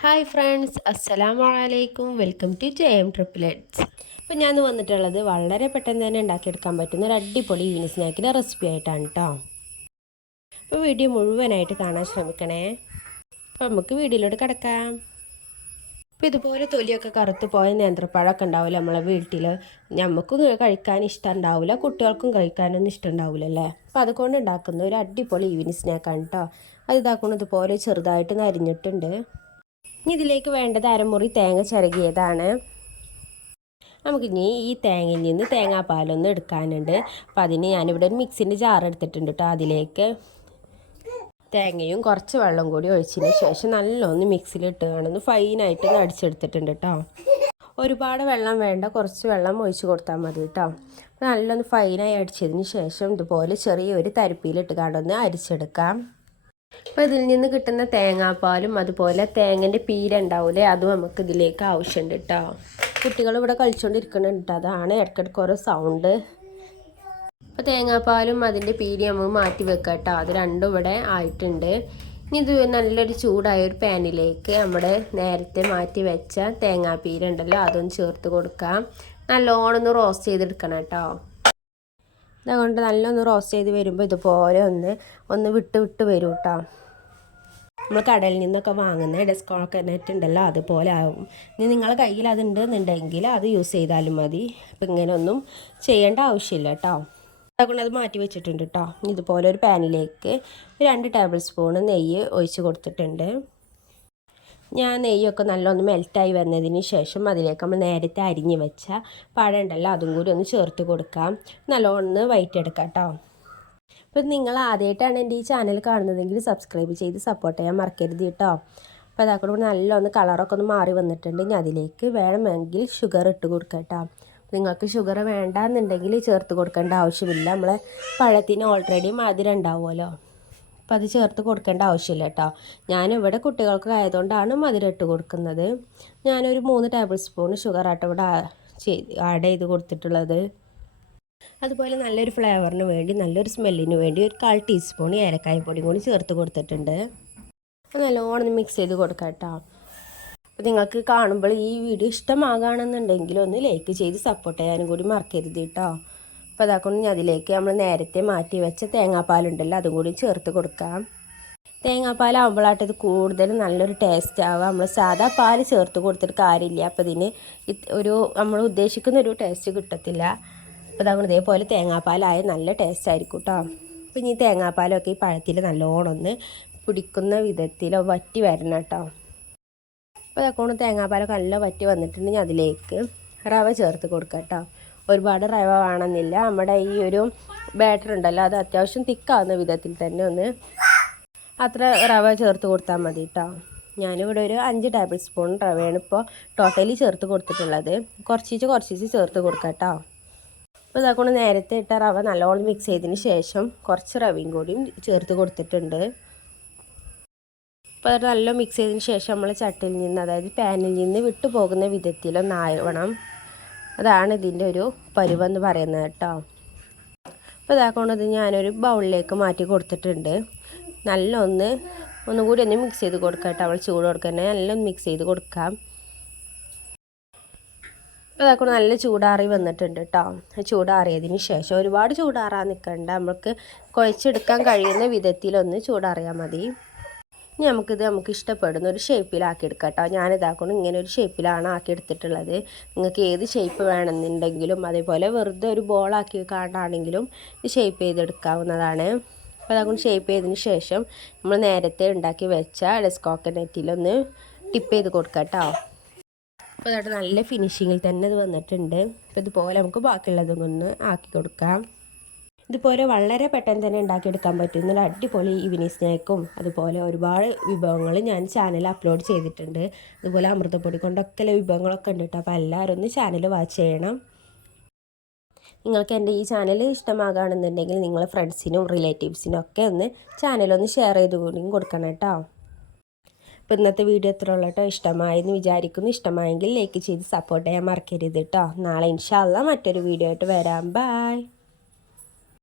Hi friends, അസ്സലാമു അലൈക്കും. Welcome to JM triplets. അപ്പോൾ ഞാൻ വന്നിട്ടുള്ളത് വളരെ പെട്ടെന്ന് തന്നെ ഉണ്ടാക്കിയെടുക്കാൻ പറ്റുന്ന ഒരു അടിപൊളി ഈവനിങ് സ്നാക്കിൻ്റെ റെസിപ്പി ആയിട്ടാണ് കേട്ടോ. അപ്പോൾ വീഡിയോ മുഴുവനായിട്ട് കാണാൻ ശ്രമിക്കണേ. അപ്പോൾ നമുക്ക് വീഡിയോയിലോട്ട് കിടക്കാം. അപ്പോൾ ഇതുപോലെ തൊലിയൊക്കെ കറുത്ത് പോയ നേന്ത്രപ്പഴമൊക്കെ ഉണ്ടാവില്ല നമ്മളെ വീട്ടിൽ. നമുക്കും കഴിക്കാൻ ഇഷ്ടം ഉണ്ടാവില്ല, കുട്ടികൾക്കും കഴിക്കാനൊന്നും ഇഷ്ടം ഉണ്ടാവില്ലല്ലേ. അപ്പോൾ അതുകൊണ്ട് ഉണ്ടാക്കുന്ന ഒരു അടിപൊളി ഈവനിങ് സ്നാക്കാണ് കേട്ടോ. അത് ഇതാക്കുന്നത് ഇതുപോലെ ചെറുതായിട്ട് അരിഞ്ഞിട്ടുണ്ട്. ഇനി ഇതിലേക്ക് വേണ്ടത് അരമുറി തേങ്ങ ചിരകിയതാണ്. നമുക്കിനി ഈ തേങ്ങയിൽ നിന്ന് തേങ്ങാപ്പാലൊന്ന് എടുക്കാനുണ്ട്. അപ്പോൾ അതിന് ഞാനിവിടെ ഒരു മിക്സിൻ്റെ ജാർ എടുത്തിട്ടുണ്ട് കേട്ടോ. അതിലേക്ക് തേങ്ങയും കുറച്ച് വെള്ളം കൂടി ഒഴിച്ചതിന് ശേഷം നല്ലൊന്ന് മിക്സിയിലിട്ട് കാണുന്നു ഫൈനായിട്ട് അടിച്ചെടുത്തിട്ടുണ്ട് കേട്ടോ. ഒരുപാട് വെള്ളം വേണ്ട, കുറച്ച് വെള്ളം ഒഴിച്ച് കൊടുത്താൽ മതി കേട്ടോ. നല്ലൊന്ന് ഫൈനായി അടിച്ചതിന് ശേഷം ഇതുപോലെ ചെറിയൊരു തരിപ്പിയിലിട്ട് കാണുന്ന അരിച്ചെടുക്കാം. അപ്പോൾ ഇതിൽ നിന്ന് കിട്ടുന്ന തേങ്ങാപ്പാലും അതുപോലെ തേങ്ങൻ്റെ പീര ഉണ്ടാവില്ലേ, അതും നമുക്ക് ഇതിലേക്ക് ആവശ്യമുണ്ട് കേട്ടോ. കുട്ടികൾ ഇവിടെ കളിച്ചുകൊണ്ടിരിക്കുന്നുണ്ട്, അതാണ് ഇടയ്ക്കിടയ്ക്ക് ഓരോ സൗണ്ട്. അപ്പോൾ തേങ്ങാപ്പാലും അതിൻ്റെ പീരി നമുക്ക് മാറ്റി വെക്കാം കേട്ടോ. അത് രണ്ടും ഇവിടെ ആയിട്ടുണ്ട്. ഇനി ഇത് നല്ലൊരു ചൂടായ ഒരു പാനിലേക്ക് നമ്മുടെ നേരത്തെ മാറ്റി വെച്ച തേങ്ങാപ്പീര ഉണ്ടല്ലോ അതൊന്ന് ചേർത്ത് കൊടുക്കാം. നല്ലോണം ഒന്ന് റോസ്റ്റ് ചെയ്തെടുക്കണം കേട്ടോ. അതുകൊണ്ട് നല്ലൊന്ന് റോസ്റ്റ് ചെയ്ത് വരുമ്പോൾ ഇതുപോലെ ഒന്ന് വിട്ട് വരും കേട്ടോ. നമ്മൾ കടയിൽ നിന്നൊക്കെ വാങ്ങുന്ന ഡെസ്കോക്കനറ്റ് ഉണ്ടല്ലോ അതുപോലെ ആവും. ഇനി നിങ്ങളുടെ കയ്യിൽ അതുണ്ടെന്നുണ്ടെങ്കിൽ അത് യൂസ് ചെയ്താലും മതി. അപ്പം ഇങ്ങനെ ഒന്നും ചെയ്യേണ്ട ആവശ്യമില്ല കേട്ടോ. അതുകൊണ്ട് അത് മാറ്റി വെച്ചിട്ടുണ്ട് കേട്ടോ. ഇതുപോലെ ഒരു പാനിലേക്ക് 2 ടേബിൾ സ്പൂൺ നെയ്യ് ഒഴിച്ച് കൊടുത്തിട്ടുണ്ട്. ഞാൻ നെയ്യൊക്കെ നല്ലൊന്ന് മെൽറ്റായി വന്നതിന് ശേഷം അതിലേക്ക് നമ്മൾ നേരത്തെ അരിഞ്ഞ് വെച്ച പഴം ഉണ്ടല്ലോ അതും കൂടി ഒന്ന് ചേർത്ത് കൊടുക്കാം. നല്ലോണം വഴറ്റിയെടുക്കാം കേട്ടോ. അപ്പോൾ നിങ്ങൾ ആദ്യമായിട്ടാണ് എൻ്റെ ഈ ചാനൽ കാണുന്നതെങ്കിൽ സബ്സ്ക്രൈബ് ചെയ്ത് സപ്പോർട്ട് ചെയ്യാൻ മറക്കരുത് കേട്ടോ. അപ്പോൾ അതാക്കൂടെ നല്ലൊന്ന് കളറൊക്കെ ഒന്ന് മാറി വന്നിട്ടുണ്ട്. ഇനി അതിലേക്ക് വേണമെങ്കിൽ ഷുഗർ ഇട്ട് കൊടുക്കാം കേട്ടോ. നിങ്ങൾക്ക് ഷുഗർ വേണ്ടാന്നുണ്ടെങ്കിൽ ചേർത്ത് കൊടുക്കേണ്ട ആവശ്യമില്ല. നമ്മളെ പഴത്തിന് ഓൾറെഡി മധുരം ഉണ്ടാവുമല്ലോ, അപ്പോൾ അത് ചേർത്ത് കൊടുക്കേണ്ട ആവശ്യമില്ല കേട്ടോ. ഞാനിവിടെ കുട്ടികൾക്ക് ആയതുകൊണ്ടാണ് മധുരം ഇട്ട് കൊടുക്കുന്നത്. ഞാനൊരു 3 ടേബിൾ സ്പൂൺ ഷുഗർ ആട്ടോ ഇവിടെ ആഡ് ചെയ്ത് കൊടുത്തിട്ടുള്ളത്. അതുപോലെ നല്ലൊരു ഫ്ലേവറിന് വേണ്ടി, നല്ലൊരു സ്മെല്ലിന് വേണ്ടി ഒരു 1/4 ടീസ്പൂൺ ഏലക്കായ പൊടിയും കൂടി ചേർത്ത് കൊടുത്തിട്ടുണ്ട്. അപ്പോൾ നല്ലോണം മിക്സ് ചെയ്ത് കൊടുക്കാം കേട്ടോ. അപ്പോൾ നിങ്ങൾക്ക് കാണുമ്പോൾ ഈ വീഡിയോ ഇഷ്ടമാകുകയാണെന്നുണ്ടെങ്കിൽ ഒന്ന് ലൈക്ക് ചെയ്ത് സപ്പോർട്ട് ചെയ്യാനും കൂടി മറക്കരുത് കേട്ടോ. അപ്പോൾ അതാക്കൊണ്ട് അതിലേക്ക് നമ്മൾ നേരത്തെ മാറ്റി വെച്ച തേങ്ങാപ്പാലുണ്ടല്ലോ അതും കൂടി ചേർത്ത് കൊടുക്കാം. തേങ്ങാപ്പാലാകുമ്പോഴായിട്ട് ഇത് കൂടുതൽ നല്ലൊരു ടേസ്റ്റ് ആവുക. നമ്മൾ സാധാ പാൽ ചേർത്ത് കൊടുത്തിട്ട് കാര്യമില്ല. അപ്പോൾ ഇതിന് നമ്മൾ ഉദ്ദേശിക്കുന്ന ഒരു ടേസ്റ്റ് കിട്ടത്തില്ല. അപ്പോൾ അതുകൊണ്ട് ഇതേപോലെ തേങ്ങാപ്പാലായ നല്ല ടേസ്റ്റ് ആയിരിക്കും കേട്ടോ. അപ്പോൾ ഇനി തേങ്ങാപ്പാലൊക്കെ ഈ പഴത്തിൽ നല്ലോണം ഒന്ന് പിടിക്കുന്ന വിധത്തിൽ വറ്റി വരണം കേട്ടോ. അപ്പോൾ അതൊക്കെ തേങ്ങാപ്പാലൊക്കെ നല്ല വറ്റി വന്നിട്ടുണ്ടെങ്കിൽ അതിലേക്ക് റവ ചേർത്ത് കൊടുക്കാം കേട്ടോ. ഒരുപാട് റവ വേണമെന്നില്ല. നമ്മുടെ ഈ ഒരു ബാറ്റർ ഉണ്ടല്ലോ അത് അത്യാവശ്യം തിക്കാവുന്ന വിധത്തിൽ തന്നെ അത്ര റവ ചേർത്ത് കൊടുത്താൽ മതി കേട്ടോ. ഞാനിവിടെ ഒരു 5 ടേബിൾ സ്പൂൺ റവയാണ് ഇപ്പോൾ ടോട്ടലി ചേർത്ത് കൊടുത്തിട്ടുള്ളത്. കുറച്ച് ചേർത്ത് കൊടുക്കാം കേട്ടോ. അപ്പോൾ ഇതാക്കൊണ്ട് നേരത്തെ ഇട്ട റവ നല്ലോണം മിക്സ് ചെയ്തതിന് ശേഷം കുറച്ച് റവയും കൂടിയും ചേർത്ത് കൊടുത്തിട്ടുണ്ട്. അപ്പോൾ അത് നല്ല മിക്സ് ചെയ്തതിന് ശേഷം നമ്മൾ ചട്ടിയിൽ നിന്ന്, അതായത് പാനിൽ നിന്ന് വിട്ടു പോകുന്ന വിധത്തിലൊന്നാവണം. അതാണ് ഇതിൻ്റെ ഒരു പരുവെന്ന് പറയുന്നത് കേട്ടോ. അപ്പോൾ ഇതാക്കൊണ്ട് ഞാനൊരു ബൗളിലേക്ക് മാറ്റി കൊടുത്തിട്ടുണ്ട്. ഒന്നും കൂടി മിക്സ് ചെയ്ത് കൊടുക്കാം കേട്ടോ. അവൾ ചൂട് കൊടുക്കാൻ നല്ലൊന്ന് മിക്സ് ചെയ്ത് കൊടുക്കാം. അപ്പോൾ അതൊക്കെ നല്ല ചൂടാറി വന്നിട്ടുണ്ട് കേട്ടോ. ചൂടാറിയതിന് ശേഷം ഒരുപാട് ചൂടാറാൻ നിൽക്കണ്ട, നമുക്ക് കുഴച്ചെടുക്കാൻ കഴിയുന്ന വിധത്തിലൊന്ന് ചൂടാറിയാൽ മതി. ഇനി നമുക്ക് ഇഷ്ടപ്പെടുന്ന ഒരു ഷേപ്പിലാക്കിയെടുക്കാം കേട്ടോ. ഞാനിതാക്കൊണ്ട് ഇങ്ങനെ ഒരു ഷേപ്പിലാണ് ആക്കിയെടുത്തിട്ടുള്ളത്. നിങ്ങൾക്ക് ഏത് ഷേപ്പ് വേണമെന്നുണ്ടെങ്കിലും അതേപോലെ വെറുതെ ഒരു ബോളാക്കി കാണ്ടാണെങ്കിലും ഇത് ഷേപ്പ് ചെയ്തെടുക്കാവുന്നതാണ്. അപ്പോൾ അതാക്കൊണ്ട് ഷേപ്പ് ചെയ്തതിന് ശേഷം നമ്മൾ നേരത്തെ ഉണ്ടാക്കി വെച്ച ഡെസ്കോക്കനറ്റിലൊന്ന് ടിപ്പ് ചെയ്ത് കൊടുക്കാം കേട്ടോ. അപ്പോൾ അതായിട്ട് നല്ല ഫിനിഷിങ്ങിൽ തന്നെ ഇത് വന്നിട്ടുണ്ട്. അപ്പോൾ ഇതുപോലെ നമുക്ക് ബാക്കിയുള്ളതും ഒന്ന് ആക്കി കൊടുക്കാം. ഇതുപോലെ വളരെ പെട്ടെന്ന് തന്നെ ഉണ്ടാക്കിയെടുക്കാൻ പറ്റുന്ന ഒരു അടിപൊളി ഈവനിങ് സ്നാക്കും അതുപോലെ ഒരുപാട് വിഭവങ്ങൾ ഞാൻ ചാനൽ അപ്ലോഡ് ചെയ്തിട്ടുണ്ട്. അതുപോലെ അമൃതപ്പൊടി കൊണ്ടൊക്കെ വിഭവങ്ങളൊക്കെ ഉണ്ട് കേട്ടോ. അപ്പോൾ എല്ലാവരും ഒന്ന് ചാനൽ വാച്ച് ചെയ്യണം. നിങ്ങൾക്ക് എൻ്റെ ഈ ചാനൽ ഇഷ്ടമാകുകയാണെന്നുണ്ടെങ്കിൽ നിങ്ങൾ ഫ്രണ്ട്സിനും റിലേറ്റീവ്സിനും ഒക്കെ ഒന്ന് ചാനലൊന്ന് ഷെയർ ചെയ്ത് കൂടിയും കൊടുക്കണം കേട്ടോ. അപ്പോൾ ഇന്നത്തെ വീഡിയോ എത്ര ഉള്ളൂ കേട്ടോ. ഇഷ്ടമായെന്ന് വിചാരിക്കുന്നു. ഇഷ്ടമായെങ്കിൽ ലൈക്ക് ചെയ്ത് സപ്പോർട്ട് ചെയ്യാൻ മറക്കരുത് കേട്ടോ. നാളെ ഇൻഷാ അല്ലാഹ് മറ്റൊരു വീഡിയോ ആയിട്ട് വരാം. ബൈ.